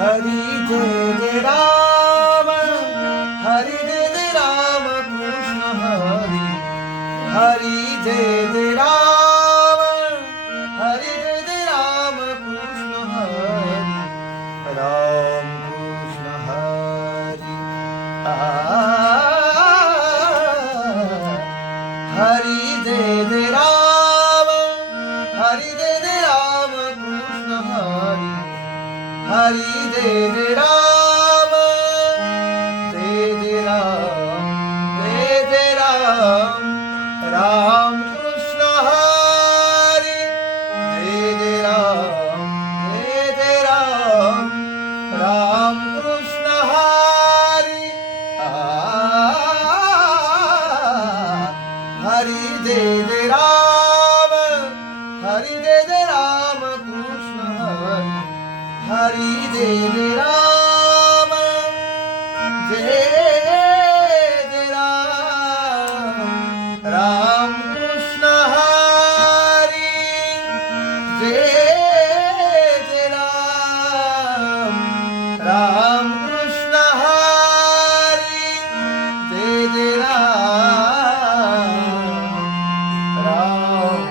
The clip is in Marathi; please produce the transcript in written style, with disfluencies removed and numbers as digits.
हरी जय जय राम, हरी जय जय राम कृष्ण हरी, हरी जय जय राम, हरी जय जय राम कृष्ण हरी, राम कृष्ण हरी। हरी जय जय राम, हरी जय जय राम कृष्ण हरी, हरी जय जय राम, जय जय राम, जय जय राम, राम कृष्ण हरी, जय जय राम, जय जय राम, राम कृष्ण हरी। हरी जय जय राम, हरी जय जय राम कृष्ण हरी, हरी जय जय राम, जय जय राम, राम कृष्ण हरी, जय जय राम, राम कृष्ण हरी, जय जय राम, राम